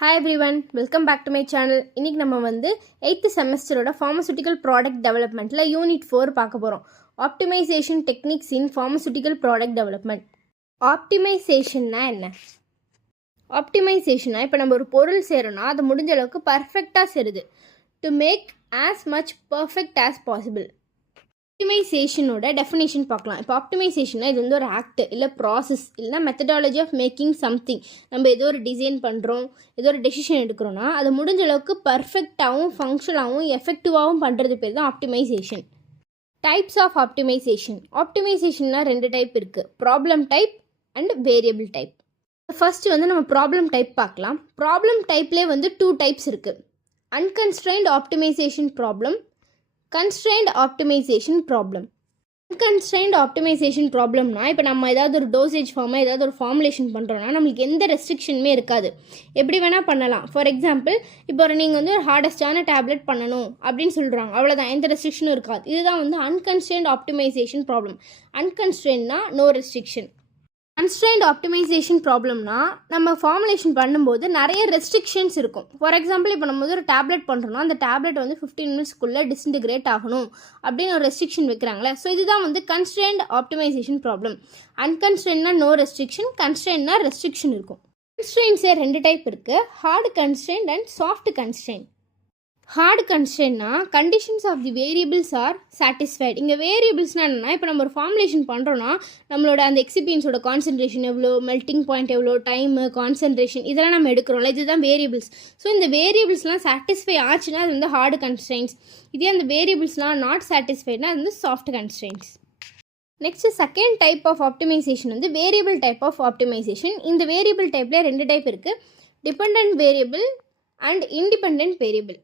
Hi everyone, welcome back to my channel. இன்னைக்கு நம்ம வந்து 8th செமஸ்டரோட pharmaceutical product developmentல யூனிட் 4 பார்க்க போறோம். Optimization techniques in pharmaceutical product development. Optimizationனா என்ன? Optimizationனா இப்போ நம்ம ஒரு பொருள் செய்றோம்னா அது முடிஞ்ச அளவுக்கு பர்ஃபெக்ட்டா செய்றது. To make as much perfect as possible. ஆப்டிமைசேஷனோட டெஃபினேஷன் பார்க்கலாம். இப்போ ஆப்டிமைசேஷன்னா இது வந்து ஒரு ஆக்ட் இல்லை ப்ராசஸ் இல்லைனா மெத்தடாலஜி ஆஃப் மேக்கிங் சம்திங். நம்ம ஏதோ ஒரு டிசைன் பண்ணுறோம், ஏதோ ஒரு டெசிஷன் எடுக்கிறோன்னா அது முடிஞ்ச அளவுக்கு பர்ஃபெக்டாகவும் ஃபங்க்ஷனாகவும் எஃபெக்டிவாகவும் பண்ணுறது பேர் தான் ஆப்டிமைசேஷன். Types of optimization. ஆப்டிமைசேஷன்னா 2 டைப் இருக்குது, problem type and variable type. First வந்து நம்ம ப்ராப்ளம் டைப் பார்க்கலாம். ப்ராப்ளம் டைப்லேயே வந்து 2 டைப்ஸ் இருக்குது. Unconstrained optimization problem, constrained optimization problem. Unconstrained optimization problemனா இப்போ நம்ம ஏதாவது ஒரு டோசேஜ் ஃபார்மாக ஏதாவது ஒரு ஃபார்முலேஷன் பண்ணுறோன்னா நம்மளுக்கு எந்த ரெஸ்ட்ரிக்ஷனுமே இருக்காது, எப்படி வேணால் பண்ணலாம். ஃபார் எக்ஸாம்பிள் இப்போ நீங்கள் வந்து ஒரு ஹார்டஸ்டான டேப்லெட் பண்ணணும் அப்படின்னு சொல்கிறாங்க, அவ்வளோதான், எந்த ரெஸ்ட்ரிக்ஷனும் இருக்காது. இதுதான் வந்து அன்கன்ஸ்ட்ரைன்ட் ஆப்டிமைசேஷன் ப்ராப்ளம். அன்கன்ஸ்ட்ரைன்ட்னா நோ ரெஸ்ட்ரிக்ஷன். கன்ஸ்ட்ரைன்ட் ஆப்டிமைசேஷன் ப்ராப்ளம்னா நம்ம ஃபார்முலேஷன் பண்ணும்போது நிறைய ரெஸ்ட்ரிக்ஷன்ஸ் இருக்கும். ஃபார் எக்ஸாம்பிள் இப்போ நம்ம வந்து ஒரு டேப்லெட் பண்ணுறோன்னா அந்த டேப்லெட் வந்து 15 மினிட்ஸ்க்குள்ளே டிஸ்இன்டிகிரேட் ஆகணும் அப்படின்னு ஒரு ரெஸ்ட்ரிக்ஷன் வைக்கிறாங்களே. ஸோ இதுதான் வந்து கன்ஸ்ட்ரைன்ட் ஆப்டிமைசேஷன் ப்ராப்ளம். அன்கன்ஸ்ட்ரைன்ட்னா நோ ரெஸ்ட்ரிக்ஷன், கன்ஸ்ட்ரைன்ட்னா ரெஸ்ட்ரிக்ஷன் இருக்கும். கன்ஸ்ட்ரைன்ட்ஸே 2 டைப் இருக்குது, hard constraint and soft constraint. Hard கன்ஸ்ட்ரைன்ட்னா conditions of the variables are satisfied. இங்கே வேரியபிள்ஸ்னால் என்னென்னா இப்போ நம்ம ஒரு ஃபார்முலேஷன் பண்ணுறோன்னா நம்மளோட அந்த எக்ஸிபியன்ஸோட கான்சன்ட்ரேஷன் எவ்வளோ, மெல்ட்டிங் பாயிண்ட் எவ்வளோ, டைமு, கான்சன்ட்ரேஷன் இதெல்லாம் நம்ம எடுக்கிறோம்ல, இதுதான் வேரியபிள்ஸ். ஸோ இந்த வேரியபிள்ஸ்லாம் சாட்டிஸ்ஃபை ஆச்சுன்னா அது வந்து ஹார்டு கன்ஸ்ட்ரைன்ட்ஸ். இதே அந்த வேரியபிள்ஸ்லாம் நாட் சாட்டிஸ்ஃபைட்னா அது வந்து soft constraints. Next second type of optimisation வந்து வேரியபிள் டைப் ஆஃப் ஆப்டிமைசேஷன். இந்த வேரியபிள் டைப்லேயே 2 டைப் இருக்குது, dependent variable and independent variable.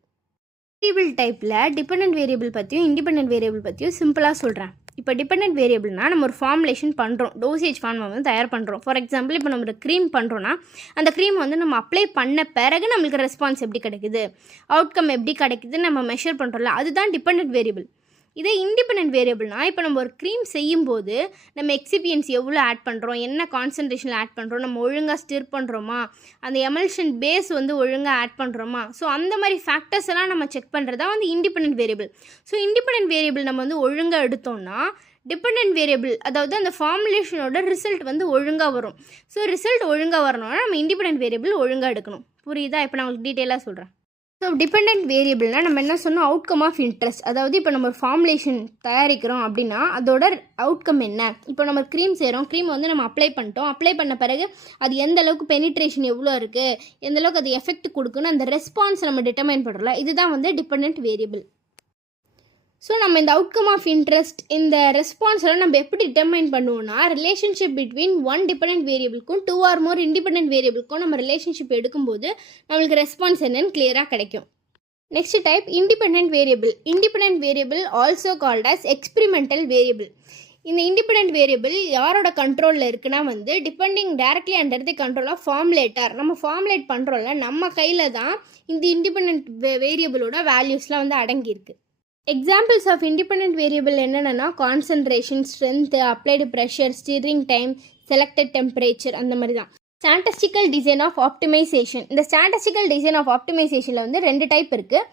Variable டைப்பில் டிபெண்டன்ட் வேரியபிள் பற்றியும் இண்டிபெண்டன்ட் வேரியபிள் பற்றியும் சிம்பிளாக சொல்கிறேன். இப்போ டிபெண்டன்ட் வேரியபிள்னா நம்ம ஒரு ஃபார்முலேஷன் பண்ணுறோம், டோசேஜ் ஃபார்ம் வந்து தயார் பண்ணுறோம். ஃபார் எக்ஸாம்பிள் இப்போ நம்ம ஒரு க்ரீம் பண்ணுறோன்னா அந்த க்ரீம் வந்து நம்ம அப்ளை பண்ண பிறகு நம்மளுக்கு ரெஸ்பான்ஸ் எப்படி கிடைக்குது, அவுட்கம் எப்படி கிடைக்குதுன்னு நம்ம மெஷர் பண்ணுறோம்ல, அதுதான் டிபெண்டன்ட் வேரியபிள். இதே இண்டிபெண்டன்ட் வேரியபிள்னால் இப்போ நம்ம ஒரு க்ரீம் செய்யும்போது நம்ம எக்ஸிபியன்ஸ் எவ்வளோ ஆட் பண்ணுறோம், என்ன கான்சன்ட்ரேஷனில் ஆட் பண்ணுறோம், நம்ம ஒழுங்காக ஸ்டிர் பண்ணுறோமா, அந்த எமல்ஷன் பேஸ் வந்து ஒழுங்காக ஆட் பண்ணுறோமா, ஸோ அந்த மாதிரி ஃபேக்டர்ஸ் எல்லாம் நம்ம செக் பண்ணுறதா வந்து independent variable. So independent variable நம்ம வந்து ஒழுங்காக எடுத்தோம்னா டிபெண்டன்ட் வேரியபிள் அதாவது அந்த ஃபார்முலேஷனோட ரிசல்ட் வந்து ஒழுங்காக வரும். ஸோ ரிசல்ட் ஒழுங்காக வரணும்னா நம்ம இண்டிபெண்டன்ட் வேரியபிள் ஒழுங்காக எடுக்கணும். புரியுதா? இப்போ நான் உங்களுக்கு டீட்டெயிலாக சொல்கிறேன். ஸோ டிபெண்டன்ட் வேரியபிள்னால் நம்ம என்ன சொன்னோம், அவுட்கம் ஆஃப் இன்ட்ரெஸ்ட். அதாவது இப்போ நம்ம ஃபார்முலேஷன் தயாரிக்கிறோம் அப்படின்னா அதோட அவுட்கம் என்ன. இப்போ நம்ம க்ரீம் செய்கிறோம், க்ரீம் வந்து நம்ம அப்ளை பண்ணிட்டோம், அப்ளை பண்ண பிறகு அது எந்த அளவுக்கு பெனிட்ரேஷன் எவ்வளோ இருக்குது, எந்த அளவுக்கு அது எஃபெக்ட் கொடுக்குன்னு அந்த ரெஸ்பான்ஸ் நம்ம டிட்டர்மைன் பண்ணுறோம்ல, இதுதான் வந்து டிபெண்டன்ட் வேரியபிள். ஸோ நம்ம இந்த அவுட்கம் ஆஃப் இன்ட்ரெஸ்ட் இந்த ரெஸ்பான்ஸ்லாம் நம்ம எப்படி டிட்டர்மைன் பண்ணுவோம்னா ரிலேஷன்ஷிப் பிட்வீன் 1 டிபெண்டன்ட் வேரியபிள்க்கும் 2 ஆர் மோர் இண்டிபெண்டன்ட் வேரியபிள்க்கும் நம்ம ரிலேஷன்ஷிப் எடுக்கும்போது நம்மளுக்கு ரெஸ்பான்ஸ் என்னன்னு கிளியராக கிடைக்கும். Next type independent variable. Independent variable also called as experimental variable. இந்த இண்டிபெண்டன்ட் வேரியபிள் யாரோட கண்ட்ரோலில் இருக்குன்னா வந்து depending directly under the control of formulator. நம்ம ஃபார்முலேட் பண்ணுறோம்ல, நம்ம கையில் தான் இந்த இண்டிபெண்டன்ட் வேரியபிளோட வேல்யூஸ்லாம் வந்து அடங்கியிருக்கு. எக்ஸாம்பிள்ஸ் ஆஃப் இண்டிபெண்டன்ட் வேரியபிள் என்னென்னா concentration, strength, applied pressure, stirring time, selected temperature, அந்த மாதிரி தான். Statistical design of optimisation. இந்த ஸ்டாட்டிஸ்டிக்கல் டிசைன் ஆஃப் ஆப்டிமைசேஷனில் வந்து 2 டைப் இருக்குது.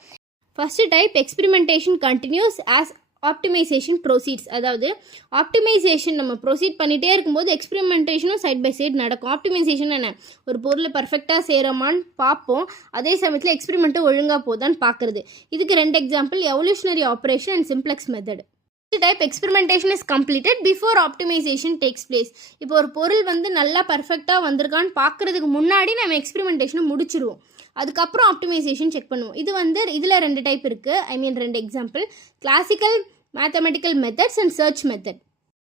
First type experimentation continues as optimisation proceeds. அதாவது ஆப்டிமைசேஷன் நம்ம ப்ரொசீட் பண்ணிகிட்டே இருக்கும்போது எக்ஸ்பெரிமெண்டேஷனும் சைட் பை சைட் நடக்கும். ஆப்டிமைசேஷன் என்ன, ஒரு பொருளை பர்ஃபெக்டாக செய்கிறோமான்னு பார்ப்போம், அதே சமயத்தில் எக்ஸ்பெரிமெண்ட்டு ஒழுங்காக போதான்னு பார்க்குறது. இதுக்கு 2 example, evolutionary operation and simplex method. Type experimentation is completed before optimisation takes place. இப்போ ஒரு பொருள் வந்து நல்லா பர்ஃபெக்டாக வந்திருக்கான்னு பார்க்குறதுக்கு முன்னாடி நம்ம எக்ஸ்பெரிமெண்டேஷனை முடிச்சிடுவோம், அதுக்கப்புறம் ஆப்டிமைசேஷன் செக் பண்ணுவோம். இது வந்து இதில் 2 டைப் இருக்குது, 2 example, classical mathematical methods and search method.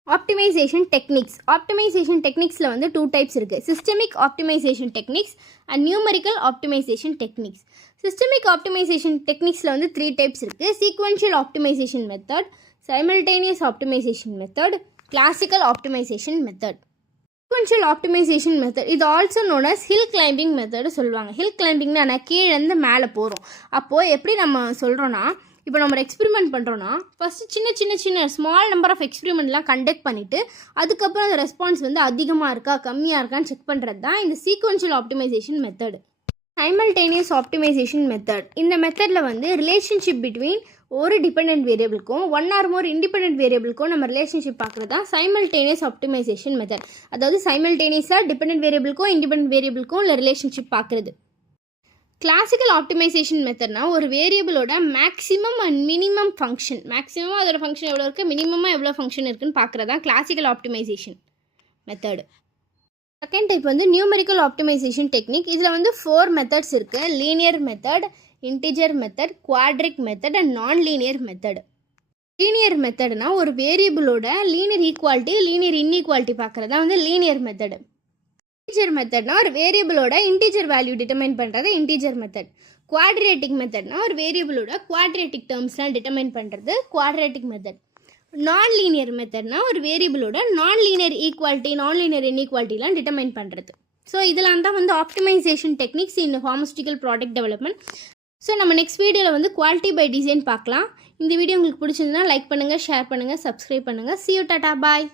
Optimization techniques. Optimization டெக்னிக்ஸில் வந்து 2 டைப்ஸ் இருக்குது, systemic optimization techniques and numerical optimization techniques. Systemic optimization டெக்னிக்ஸில் வந்து 3 டைப்ஸ் இருக்குது, sequential optimisation method, simultaneous optimization method, classical optimization method. Sequential optimization method இது also known as hill climbing method சொல்லுவாங்க. Hill கிளைம்பிங்னா கீழேருந்து மேலே போகிறோம். அப்போது எப்படி நம்ம சொல்கிறோன்னா இப்போ நம்ம எக்ஸ்பெரிமெண்ட் பண்ணுறோன்னா ஃபஸ்ட்டு சின்ன ஸ்மால் நம்பர் ஆஃப் எக்ஸ்பெரிமெண்ட்லாம் கண்டக்ட் பண்ணிவிட்டு அதுக்கப்புறம் அந்த ரெஸ்பான்ஸ் வந்து அதிகமாக இருக்கா கம்மியாக இருக்கான்னு செக் பண்ணுறது தான் இந்த sequential optimisation method. Simultaneous optimisation method. இந்த மெத்தடில் வந்து ரிலேஷன்ஷிப் பிட்வீன் ஒரு டிபெண்டன்ட் வேரியபிளுக்கும் ஒன் ஆர் மோர் இண்டிபெண்டன்ட் வேரியபிளுக்கும் நம்ம ரிலேஷன்ஷிப் பார்க்குறது தான் சைமல்டேனியஸ் ஆப்டிமைசேஷன் மெத்தட். அதாவது சைமல்டேனியஸாக டிபெண்டன்ட் வேரியபிளுக்கும் இண்டிபெண்டன்ட் வேரியபிளுக்கும் உள்ள ரிலேஷன்ஷிப் பார்க்குறது. கிளாசிக்கல் ஆப்டிமைசேஷன் மெத்தட்னா ஒரு வேரியபிளோட maximum and minimum function, maximum அதோட ஃபங்க்ஷன் எவ்வளோ இருக்குது, மினிமமாக எவ்வளோ ஃபங்க்ஷன் இருக்குன்னு பார்க்குறது தான் classical optimization method. Second type வந்து நியூமெரிக்கல் ஆப்டிமைசேஷன் டெக்னிக். இதில் வந்து 4 மெத்தட்ஸ் இருக்குது. Linear method, integer method, quadratic method and non linear method. Linear மெத்தட்னா ஒரு வேரியபிளோட லீனியர் ஈக்குவாலிட்டி லீனியர் இன்இக்வாலிட்டி பார்க்குறது தான் வந்து லீனியர் மெத்தடு. இன்டிஜர் மெத்தட்னா ஒரு வேரியபிளோட இன்டிஜர் வேல்யூ டிட்டர்மைன் பண்ணுறது இன்டிஜர் மெத்தட். குவாட்ரேட்டிக் மெத்தட்னா ஒரு வேரியபிளோட குவாட்ரேட்டிக் டேர்ம்ஸ்லாம் டிட்டர்மைன் பண்ணுறது குவாட்ரேட்டிக் மெத்தட். நான் லீனியர் மெத்தட்னா ஒரு வேரியபிளோட நான் லீனியர் ஈக்குவாலிட்டி நான் லீனியர் இன்இக்வாலிட்டிலாம் டிட்டர்மைன் பண்ணுறது. ஸோ இதெல்லாம் தான் வந்து ஆப்டிமைசேஷன் டெக்னிக்ஸ் இன் ஃபார்மஸ்யூட்டிக்கல் ப்ராடக்ட் டெவலப்மெண்ட். ஸோ நம்ம நெக்ஸ்ட் வீடியோவில் வந்து குவாலிட்டி பை டிசைன் பார்க்கலாம். இந்த வீடியோ உங்களுக்கு பிடிச்சிருந்ததுன்னா லைக் பண்ணுங்கள், ஷேர் பண்ணுங்கள், சப்ஸ்கிரைப் பண்ணுங்கள். See you, Tata, bye.